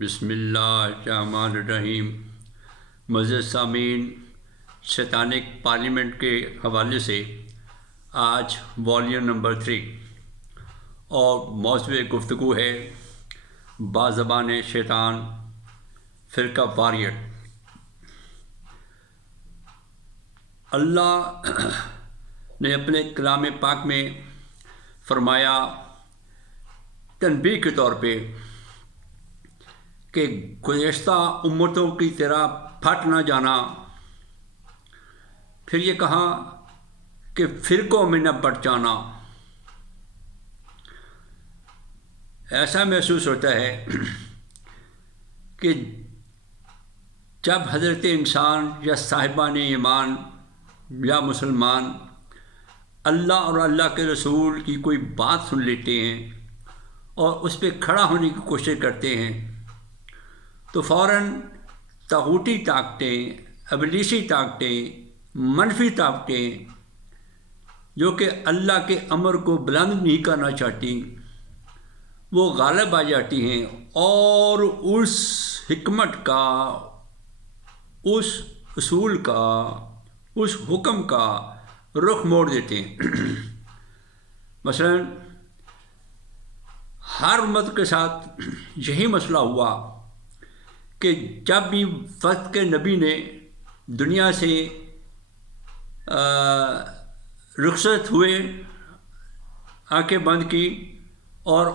بسم اللہ الرحمن الرحیم۔ معزز سامعین، شیطانک پارلیمنٹ کے حوالے سے آج والیوم نمبر 3 اور موضوع گفتگو ہے بازبان شیطان فرقہ واریت۔ اللہ نے اپنے کلام پاک میں فرمایا تنبیہ کے طور پہ کہ گزشتہ امتوں کی طرح پھٹ نہ جانا، پھر یہ کہا کہ فرقوں میں نہ بٹ جانا۔ ایسا محسوس ہوتا ہے کہ جب حضرت انسان یا صاحبان ایمان یا مسلمان اللہ اور اللہ کے رسول کی کوئی بات سن لیتے ہیں اور اس پہ کھڑا ہونے کی کوشش کرتے ہیں تو فوراً طاغوتی طاقتیں، ابلیسی طاقتیں، منفی طاقتیں جو کہ اللہ کے امر کو بلند نہیں کرنا چاہتی، وہ غالب آ جاتی ہیں اور اس حکمت کا، اس اصول کا، اس حکم کا رخ موڑ دیتے ہیں۔ مثلاً ہر امت کے ساتھ یہی مسئلہ ہوا کہ جب بھی وقت کے نبی نے دنیا سے رخصت ہوئے، آنکھیں بند کی، اور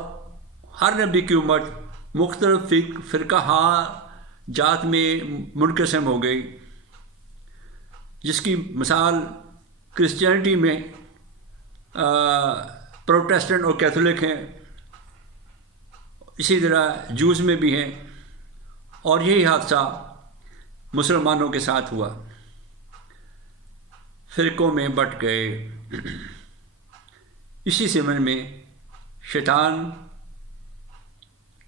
ہر نبی کی امت مختلف فرقہ جات میں منقسم ہو گئی، جس کی مثال کرسچینٹی میں پروٹیسٹنٹ اور کیتھولک ہیں، اسی طرح جوز میں بھی ہیں، اور یہی حادثہ مسلمانوں کے ساتھ ہوا، فرقوں میں بٹ گئے۔ اسی ضمن میں شیطان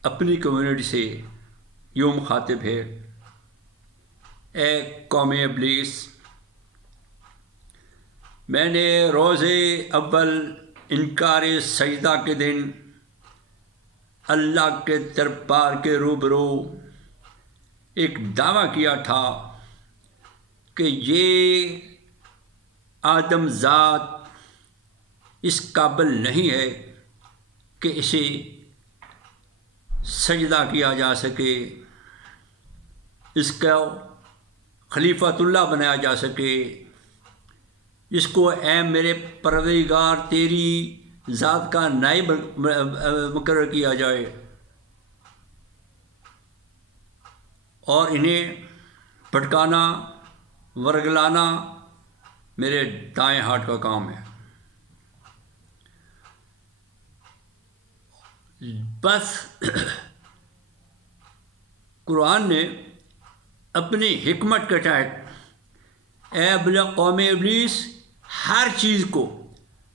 اپنی کمیونٹی سے یوں مخاطب ہے: اے قوم ابلیس، میں نے روز اول انکار سجدہ کے دن اللہ کے دربار کے روبرو ایک دعویٰ کیا تھا کہ یہ آدم ذات اس قابل نہیں ہے کہ اسے سجدہ کیا جا سکے، اس کو خلیفۃ اللہ بنایا جا سکے، اس کو اے میرے پروردگار تیری ذات کا نائب مقرر کیا جائے، اور انہیں بھٹکانا، ورگلانا میرے دائیں ہاتھ کا کام ہے۔ بس قرآن نے اپنی حکمت کے تحت اے قوم ابلیس ہر چیز کو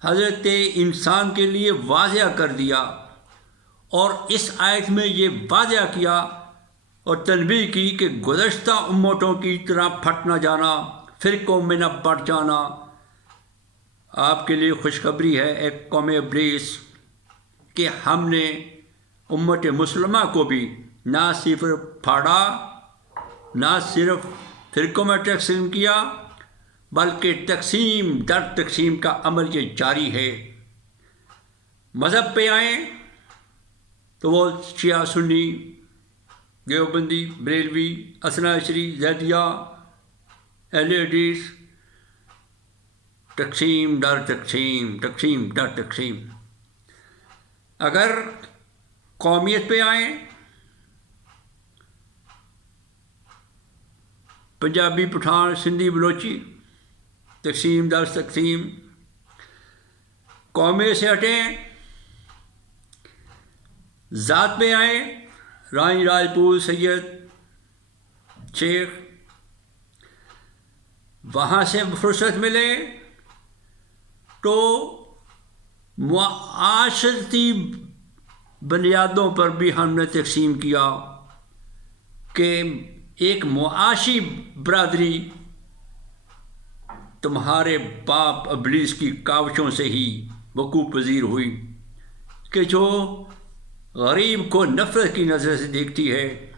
حضرت انسان کے لیے واضح کر دیا، اور اس آیت میں یہ واضح کیا اور تنبیہ کی کہ گزشتہ امتوں کی طرح پھٹ نہ جانا، فرقوں میں نہ بٹ جانا۔ آپ کے لیے خوشخبری ہے اے قوم ابلیس کہ ہم نے امت مسلمہ کو بھی نہ صرف پھاڑا، نہ صرف فرقوں میں تقسیم کیا، بلکہ تقسیم در تقسیم کا عمل یہ جاری ہے۔ مذہب پہ آئیں تو وہ شیعہ، سنی، دیوبندی، بریلوی، اثنا عشری، زیدیہ، اہل حدیث، تقسیم در تقسیم، تقسیم در تقسیم۔ اگر قومیت پہ آئیں، پنجابی، پٹھان، سندھی، بلوچی، تقسیم در تقسیم۔ قومیت سے ہٹیں، ذات پہ آئیں، رانی، راجپوت، سید، شیخ، وہاں سے فرصت ملے تو معاشرتی بنیادوں پر بھی ہم نے تقسیم کیا کہ ایک معاشی برادری تمہارے باپ ابلیس کی کاوشوں سے ہی وقوع پذیر ہوئی کہ جو غریب کو نفرت کی نظر سے دیکھتی ہے،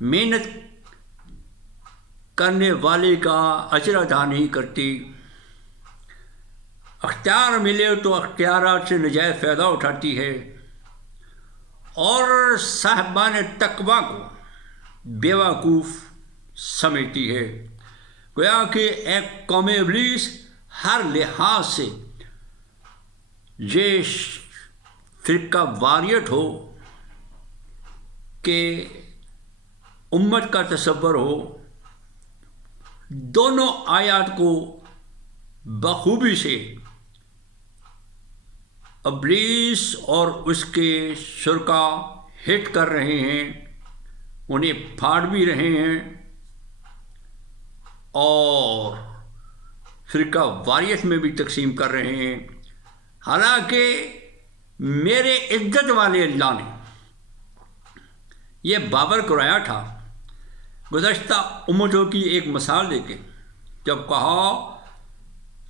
محنت کرنے والے کا اجر ادا نہیں کرتی، اختیار ملے تو اختیارات سے نجائز فائدہ اٹھاتی ہے، اور صاحبان تقویٰ کو بیوقوف سمجھتی ہے۔ گویا کہ ایک قوم ابلیس ہر لحاظ سے یہ فرقہ واریت ہو کہ امت کا تصور ہو، دونوں آیات کو بخوبی سے ابلیس اور اس کے شرکاء ہٹ کر رہے ہیں، انہیں پھاڑ بھی رہے ہیں اور فرقہ واریت میں بھی تقسیم کر رہے ہیں۔ حالانکہ میرے عزت والے اللہ نے یہ باور کرایا تھا گزشتہ امتوں کی ایک مثال دے کے، جب کہا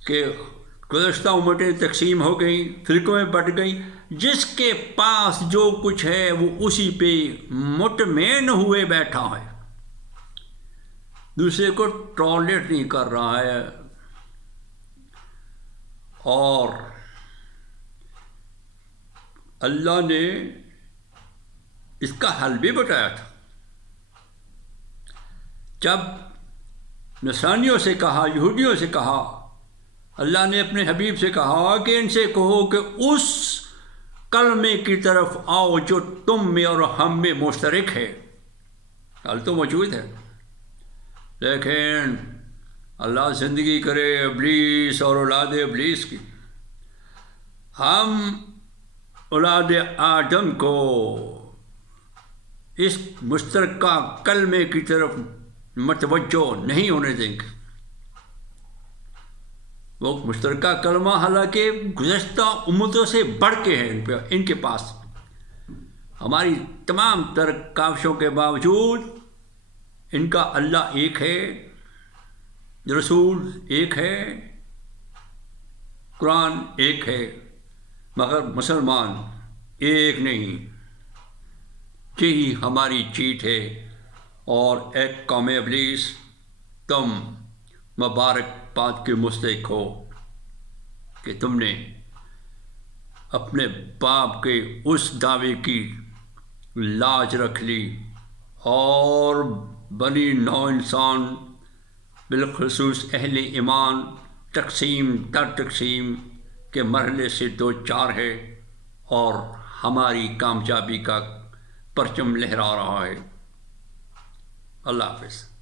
کہ گزشتہ امتیں تقسیم ہو گئیں، فرقوں میں بٹ گئیں، جس کے پاس جو کچھ ہے وہ اسی پہ مطمئن ہوئے بیٹھا ہے، دوسرے کو ٹالریٹ نہیں کر رہا ہے۔ اور اللہ نے اس کا حل بھی بتایا تھا، جب نصرانیوں سے کہا، یہودیوں سے کہا، اللہ نے اپنے حبیب سے کہا کہ ان سے کہو کہ اس کلمے کی طرف آؤ جو تم میں اور ہم میں مشترک ہے۔ حل تو موجود ہے، لیکن اللہ زندگی کرے ابلیس اور اولاد ابلیس کی، ہم اولاد آدم کو اس مشترکہ کلمے کی طرف متوجہ نہیں ہونے دیں گے۔ وہ مشترکہ کلمہ حالانکہ گزشتہ امتوں سے بڑھ کے ہے ان کے پاس، ہماری تمام تر کاوشوں کے باوجود ان کا اللہ ایک ہے، رسول ایک ہے، قرآن ایک ہے، مگر مسلمان ایک نہیں۔ یہی ہماری چیٹ ہے۔ اور ایک قوم ابلیس، تم مبارک بات کے مستحق ہو کہ تم نے اپنے باپ کے اس دعوے کی لاج رکھ لی اور بنی نو انسان بالخصوص اہل ایمان تقسیم در تقسیم کے مرحلے سے دو چار ہے اور ہماری کامیابی کا پرچم لہرا رہا ہے۔ اللہ حافظ۔